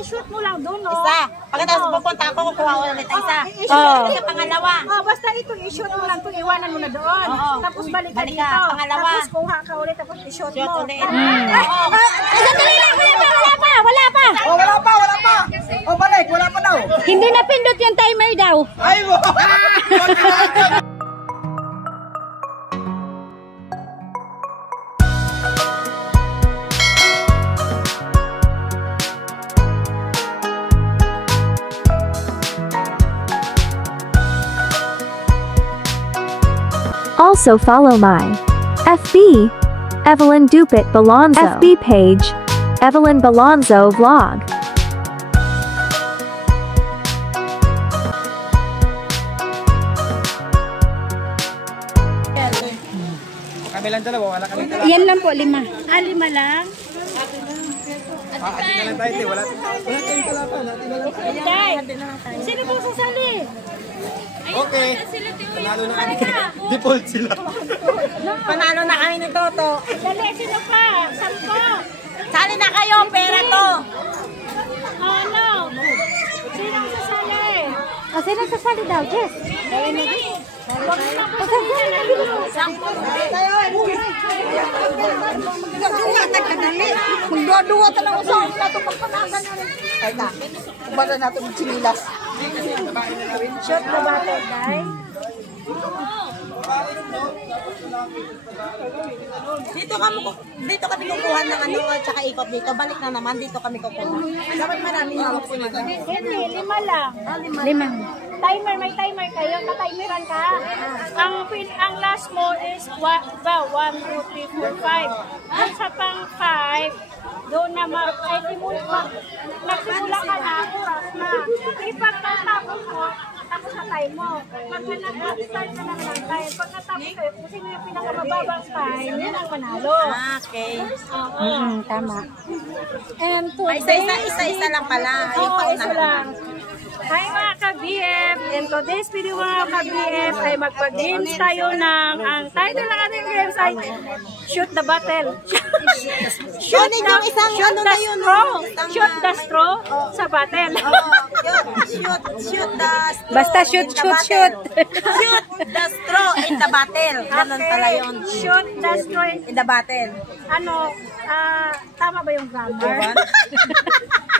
i-shoot mo lang doon, no? Isa. Pagkatapos pupunta ako, kukuha ko ulit isa. Sa pangalawa. Basta ito, i-shoot mo lang ito, iwanan mo na doon. Tapos balik ka dito. Pangalawa. Tapos kuha ka ulit, tapos i-shoot mo. Ulit. Sandali lang, wala pa. Oh, wala pa. Oh, balik, wala pa daw. Hindi napindot yung timer daw. Ay, mo. Also follow my FB, Evelyn Dupit Balonzo, FB page, Evelyn Balonzo Vlog. Kami lang dalawa, wala kami dalawa. Yan lang po, 5. 5 lang? Atin na lang tayo, wala tayong kalapan. Sino po sasali? Okay. Panalo na kami. Default sila. Panalo na kami ni Toto. Dali, sino pa? 10. Sali na kayo, pera to. Ano? Sino sasali? Sino sasali daw, Jess? Magdua-dua talaga sa akin ito pagpanasan namin. Ay ta, kubala natin ng sinilas. Shot na ba ito, guys? Dito kami kukuha ng ano at saka ikot dito. Balik na naman, dito kami kukuha. Dapat marami hawak si Madam. Hindi, 5 lang. 5. Timer, may timer kayo. Ka-timeran ka. Ang last mo is 1, 2, 3, 4, 5. Doon sa pang 5, doon na magsimula ka na, oras na. Ipagtatapos mo, tapos sa time mo. Pag nag-start ka naman ng time, pag natapos kayo, kung sino yung pinakamababang time, yun ang panalo. Okay. Tama. And Isa-isa lang pala. Oo, isa lang. Hi mga ka-BF! In today's video mga ka-BF ay magpag-games tayo ng ang title ng ating games ay Shoot the Battle. Shoot the straw sa battle. Shoot the straw. Basta shoot. Shoot the straw in the battle. Ganun pala yun. Shoot the straw in the battle. Ano, tama ba yung grammar?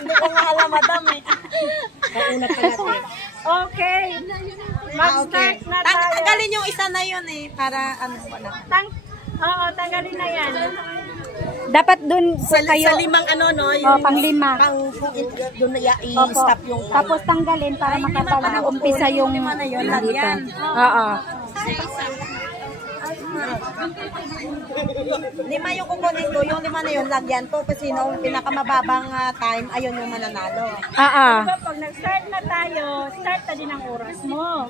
Hindi ko nga alam, Madam eh. Okay. Mag-start na tayo. Tanggalin yung isa na yun eh. Para ano wala. Oo, tanggalin na yan. Dapat dun kayo. Sa 5 ano no? Yung pang 5. Doon na i-stop yung time. Tapos tanggalin para makapag-umpisa yung lima na yun. Lagyan. Oo. 5 yung kukunin ko. Yung 5 na yun, lagyan ko. Kasi yung pinakamababang time, ayun yung mananalo. Pag nag-start na tayo, start na din ang oras mo.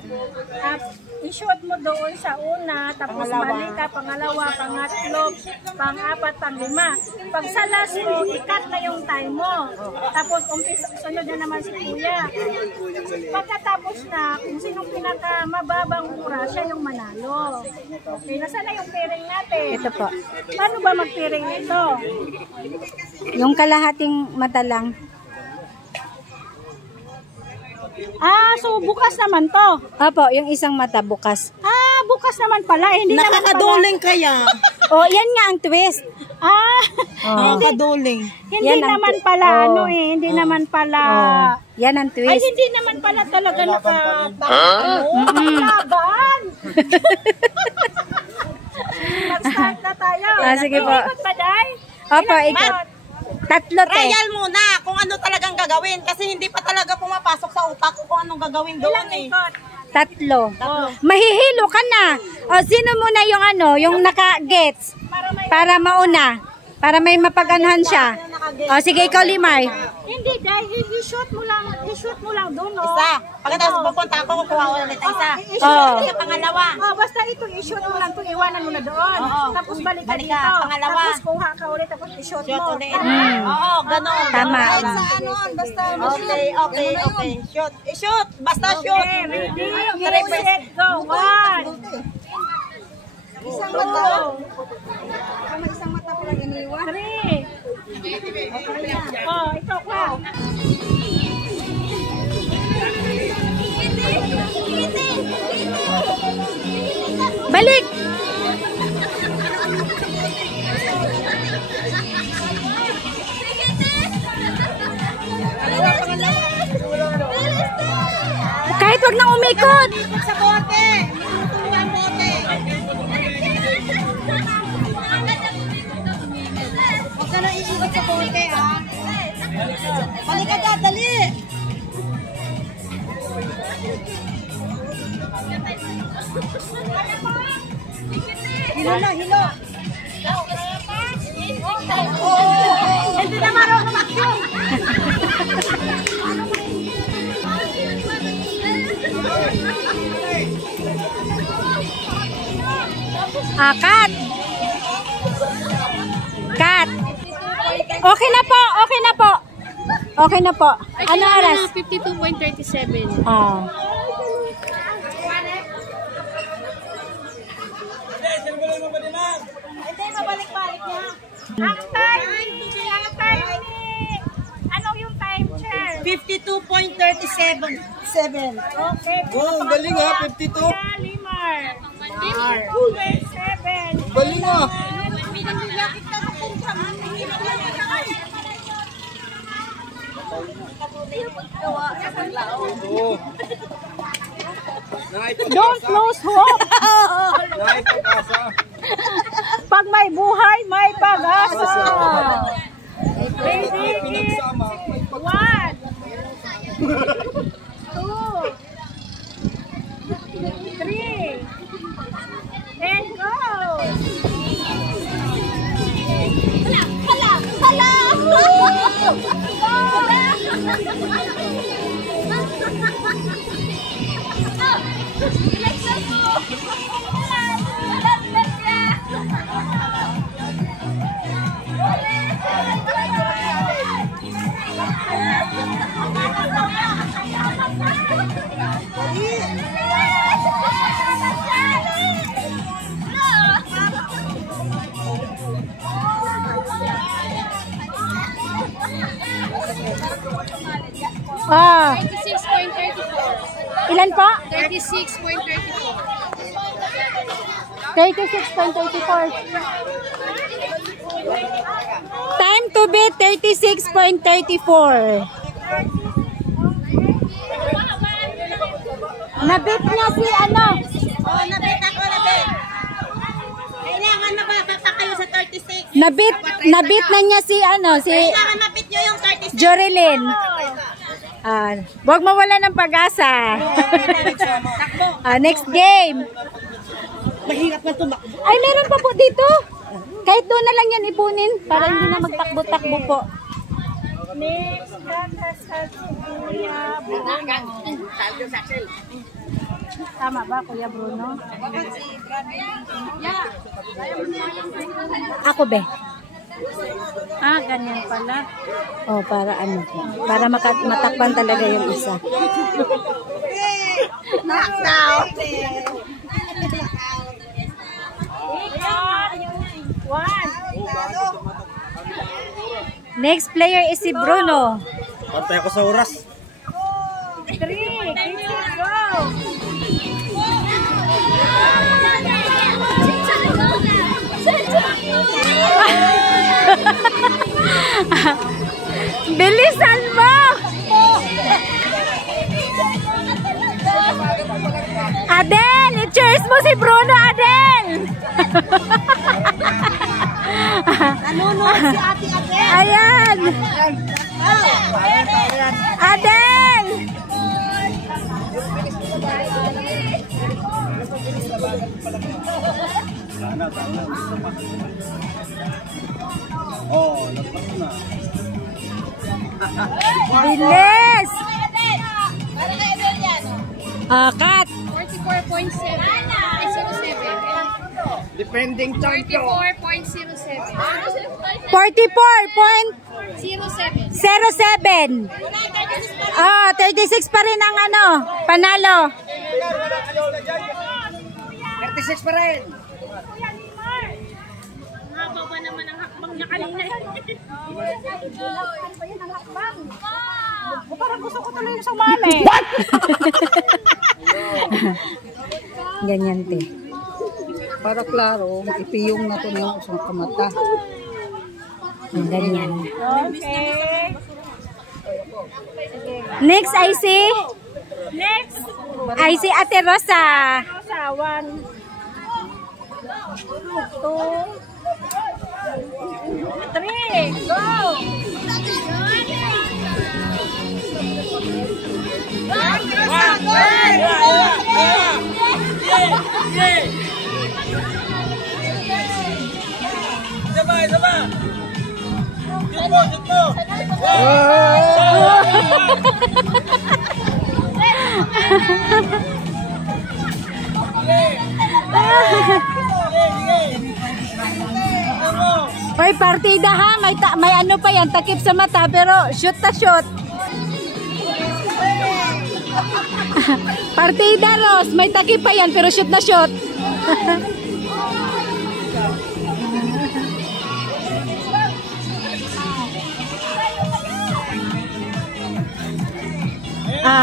I-shoot mo doon sa una, tapos mali ka, pangalawa, pangatlo, pang-4, pang-5. Pag sa last mo, i-cut na yung time mo. Tapos sunod na naman si Kuya. Pagkatapos na, kung sinong pinakamababang oras, siya yung manalo. Okay, nasaan na yung pairing natin? Ito po. Paano ba mag-pairing ito? Yung kalahating mata lang. So bukas naman to. Apo, yung isang mata bukas. Bukas naman pala. Hindi nakakaduling kaya. Yan nga ang twist. Nakakaduling. Hindi naman pala, hindi naman pala. Yan ang twist. Ay, hindi naman pala talaga nakalaban. Mag-start na tayo. Sige po. Ikot ba, Day? Opo, ikot. 3 Trial muna kung ano talagang gagawin. Kasi hindi pa talaga pumapasok sa utak ko kung anong gagawin doon eh. 3. Mahihilo ka na. Sino muna yung yung naka-gets? Para mauna. Para may mapag-anhan siya. Sige, ikaw, Limay. Hindi, dahil i-shoot mo lang doon, no? Isa. Pagkatapos pupunta ako, kukuha ko ulit isa. Sa pangalawa. Basta ito, i-shoot mo lang ito, iwanan mo na doon. Tapos balik ka dito. Pangalawa. Tapos kuha ka ulit, tapos i-shoot mo. Oo, gano'n. Tama. Basta. Okay. Shoot. Basta shoot. Ready, set, go. 1. Isang mata. Isang mata ko lang iniwan. 3. Ikaw ka. Balik! Kahit wag nang umikot. Sa bote! Ang bote! Huwag ka na iikot sa bote, ah. Balik ka dyan, dali! Hilo na, hilo! Hindi na marunong action! Kat. Kat. Okay na po, okay na po. Okay na po. Ano oras? 52.37. Ah. Hindi, mabalik-balik niya. Ang time ni, ano yung time, Chair? 52.37. Okay. Oh, galing ha, 52. Limar. 52.7. Galing ha. Oo. Don't lose hope. Nakipag-asa. Pag may buhay, may pag-asa. Ready, Pinagsama. 1, 2, 3, and go! Ah. 36.34. Ilan po? 36.34. 36.34. Time to beat 36.34. Nabit niya si ano? Oh, nabit ako, nabit. Kailangan mababata kayo sa 36. Nabit na niya si ano, si Kailangan mabit nyo yung 36. Jorilyn. Ah, wag mawala ng pag-asa. Next game. Mahirap na tumakbo. Ay, meron pa po dito. Kahit doon na lang yan ipunin para hindi na magtakbo-takbo po. Next, kakasal si Kuya Bruno. Tama ba, Kuya Bruno? Ako be. Ah, ganyan pala. Oh, para ano. Para matakpan talaga yung isa. Knockdown. Next player is si Bruno. Pantay ako sa oras. 3, go! Bilisan mo! Adel, i-cheers mo si Bruno, Adel! Nanonood si Ate Adel. Ayan! Adel! Oh, lampas na. Bilis! Kat! 44.7. Depending champion. 44.07. 44.07. Ah, 36 pa rin ang ano, panalo. 36 pa rin. Haba ba naman ang hakbang niya kanina? Parang gusto ko tuloy na sumali. Ganyan, te. para klaro, ipiyong na ito na yung isang kamata. Ang ganyan. Okay. Next, IC. Next. IC Ate Rosa. Sa 1, 2, 3. Go! Hoy, partida ha. May ano pa yan, takip sa mata, pero shoot na shoot. Partida, Ros. May takip pa yan, pero shoot na shoot.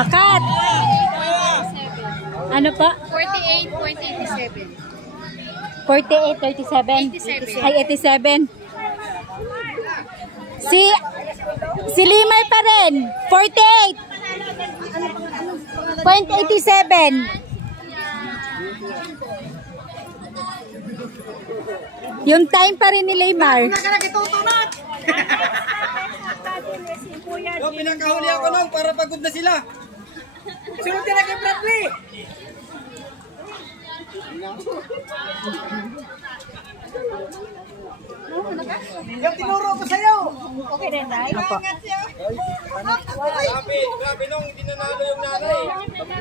Cut. Ano pa? 48.87. 48, 37. Ay, 87. Si Limay pa rin. 48.87. Yung time pa rin ni Limar. Pinakahuli ako nung para pagod na sila. Sunod ka na kay Bradley. Yung tinuro ko sa'yo. Okay rin, Day? Grabe nung hindi nanalo yung nanay.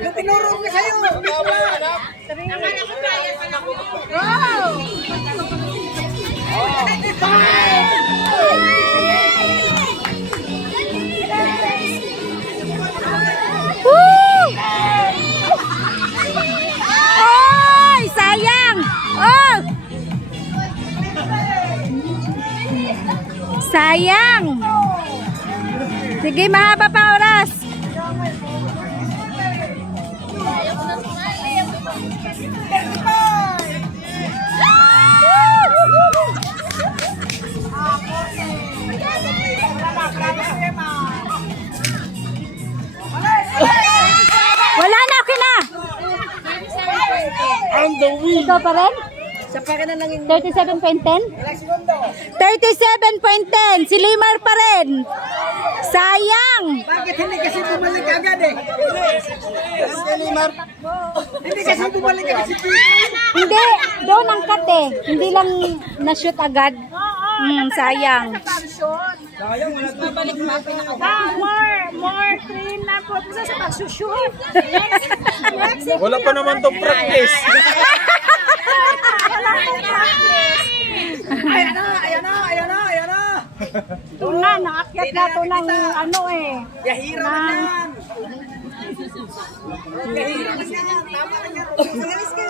Yung tinuro ko sa'yo. Ay, sayang! Oh! Sayang! Sige, mahaba pa oras. Wala na, okay na. Ikaw pa rin? Sa pera na lang yung 37.10? 37.10! Si Limar pa rin! Sayang! Bakit hindi kasi bumalik agad eh? Hindi kasi bumalik kasi Hindi, doon ang cut eh. Hindi lang na-shoot agad. Sayang. Sayang, wala na balik More train na po sa pagsushoot. Wala pa naman tong practice. Wala akong practice. Ayan na. Ito na, naakyat na ito ng ano eh. Yahira na yan. Yahira na yan. Tama na yan. Magalis ka.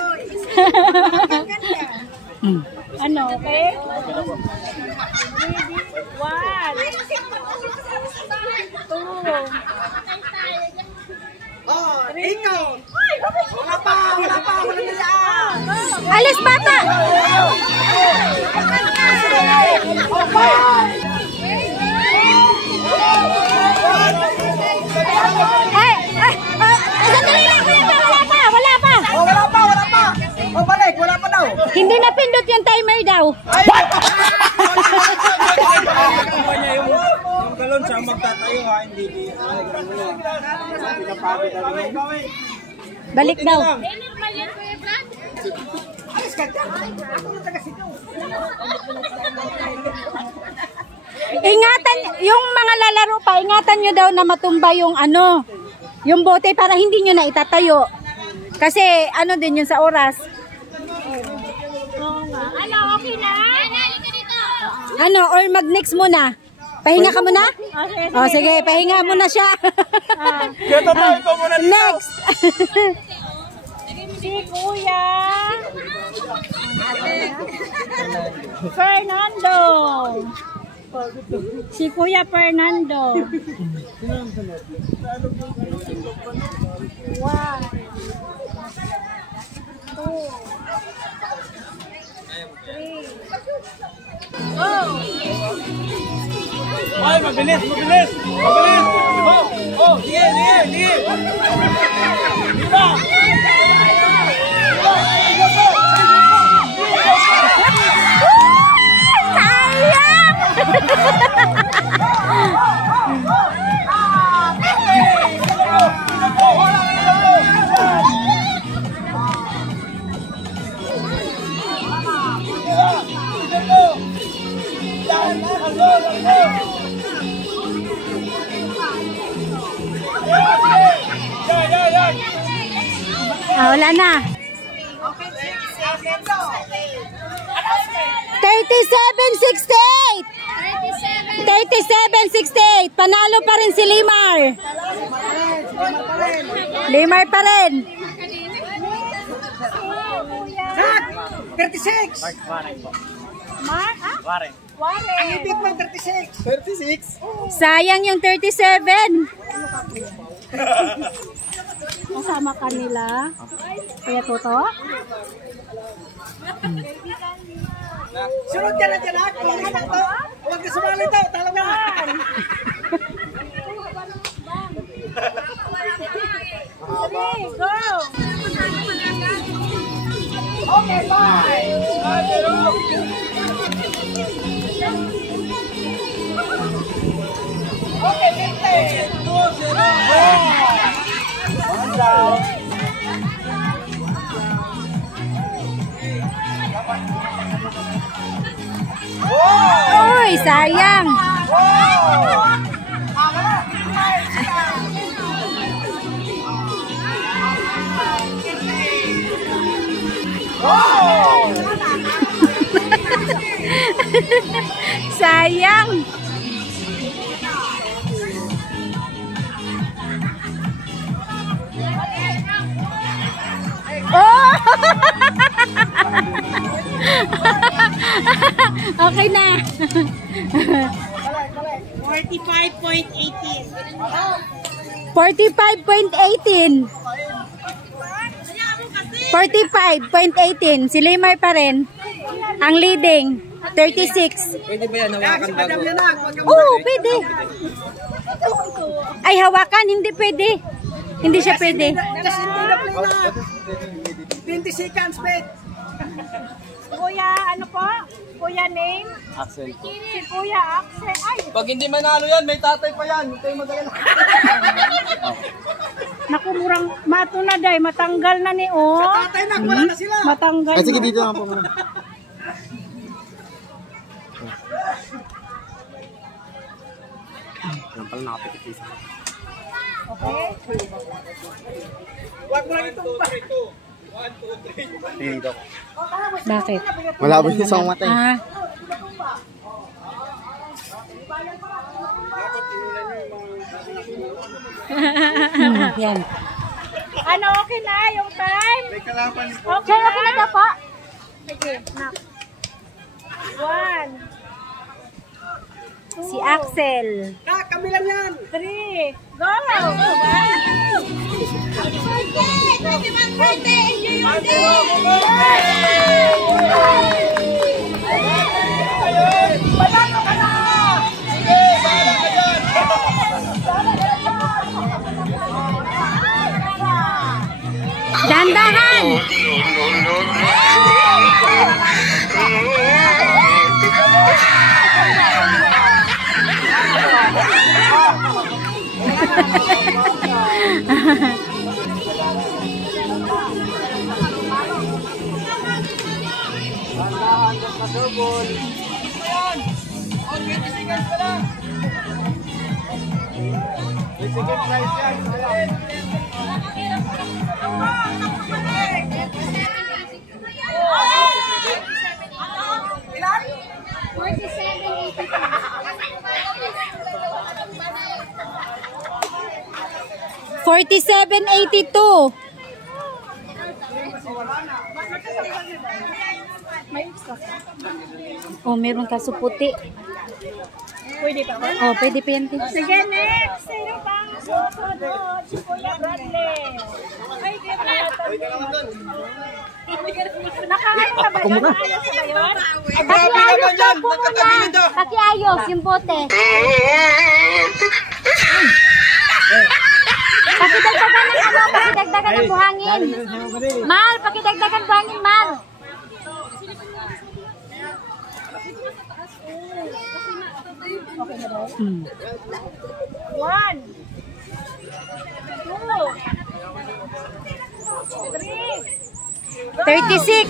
Ano, okay? 1, 2, Oh, ikaw. Wala pa. Wala na yan. Alis, bata! Sandali lang! Wala pa! Oh, wala pa. Oh, balik. Wala pa daw. Hindi napindot yung timer daw. Yung galon siya magtatayo ha, hindi. Balik daw. Ingatan, yung mga lalaro pa, ingatan nyo daw na matumba yung ano, yung bote para hindi nyo na itatayo. Kasi ano din yun sa oras. ano, okay na? Ano, or mag-next muna. Pahinga ka muna? O sige, pahinga muna siya. Kaya totoo, ikaw muna dito. Next. Si Kuya Fernando. Si Kuya Fernando. Wow. 2, Ay, mabilis, mabilis! Mabilis! Oh, sige, sige, sige! Diba? Wala na. 37.68. 37.68. Panalo pa rin si Limar. Limar pa rin. 36! Ang ibig mo, 36! 36? Sayang yung 37. Kasama kanila. Kuya Toto. Sunod ka na dyan, ha? Huwag ka sumali daw, talo ka! Okay, go! Okay, bye! Okay, 50! Uy, sayang. Sayang. Oh! Okay na. 45.18. 45.18. 45.18. Si Limar pa rin. Ang leading. 36. Pwede ba yan hawakan bago? Oo, pwede. Ay, hawakan. Hindi pwede. Hindi siya pwede. Kasi hindi na play na. 20 seconds, bet. Kuya, ano po? Kuya name? Axel. Si Kuya Axel. Ay, Pag hindi manalo yan, may tatay pa yan. Huwag kayong mag-alala. naku, murang mato na day. Matanggal na ni O. Tatay na, wala na sila. Matanggal na. Sige, dito lang po muna. Yan pala nakapikit isa. Okay. Huwag mo lang itong pa. Dito. Bakit? Malabo yung isang mata eh. Ah. Yan. Ano, okay na yung time? May kalapan. Okay na daw po? Sige, nak. 1, Si Axel. Kami lang yan. 3, go! Panalo ka na! Sige, bahala ka dyan. Dandahan! Second prize yan. Ilan? 47.82. Oh, meron kaso puti. Pwede pa ba? Oh, pwede pa yan. Sige, next. Sino pang susunod? Si Kuya Bradley. Ay, kaya Nakaayos na ba yun? Nakaayos na ba yun? Pakiayos daw po muna. Pakiayos yung bote. Pakidagdagan ng ano, pakidagdagan ng buhangin. Mal, pakidagdagan buhangin, Mal. One. Two. 36.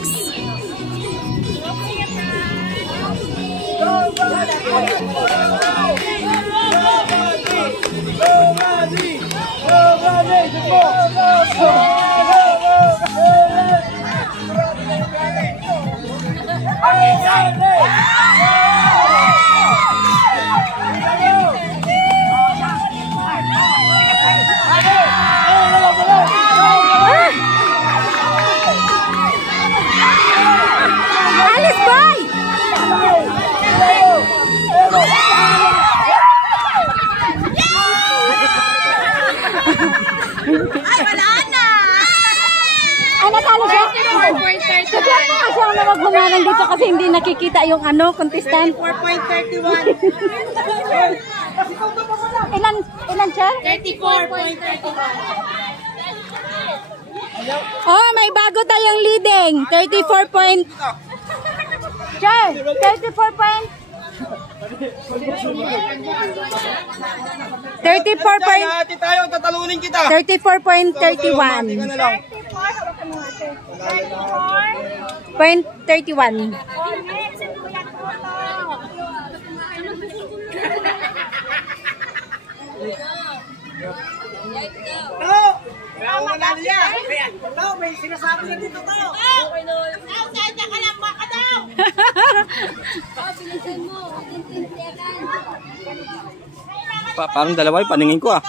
Alis, boy! Ay, wala na! Ay, natalo siya? Sabi ako kasi ang nawag humarang dito kasi hindi nakikita yung ano, contestant. 4.31. Ilan siya? 34.31. Oh, may bago tayong leading. 34 point. Char, 34 point. 34 point. Ate tayo, tatalunin kita. 34.31. Ika na lang. 34. Point 31. Oh, next. Kuya May sinasabi na dito tayo. Outside ka lang, baka daw. Parang dalawa yung paningin ko ah.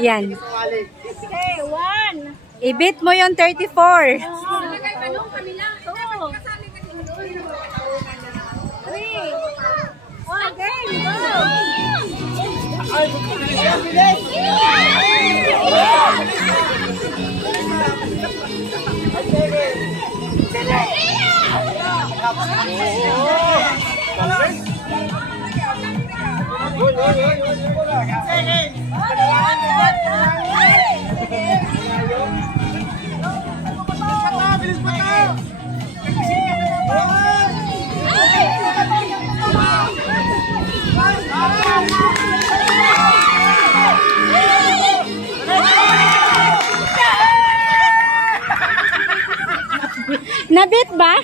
Yan. Okay, one. Ibit mo yung 34. Two. Three. Okay, go. Nabit ba?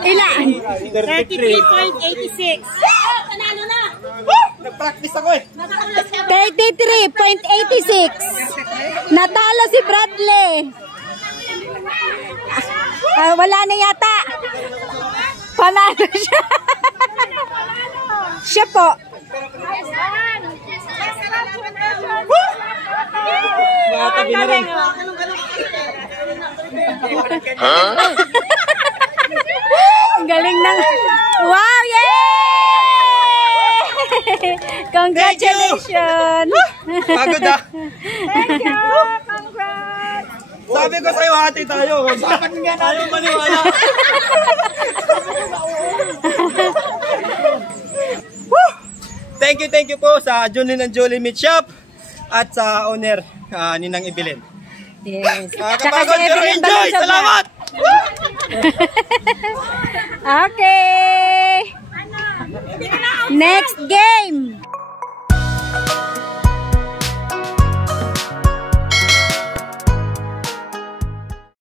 Ilan? 33.86. Panalo na. Nag-practice ako eh. 33.86. Natalo si Bradley. Wala na yata. Panalo siya. Siya po. Nakatabi na rin. Galing ng... Wow! Yay! Congratulations! Pagod ah. Thank you. Congrats. Sabi ko sa'yo, hati tayo. Bakit nga tayo maniwala? Thank you po sa Julie and Julie Meat Shop at sa owner, Ninang Ibilin. Yes. Nakakapagod pero enjoy! Salamat! Okay. Next game.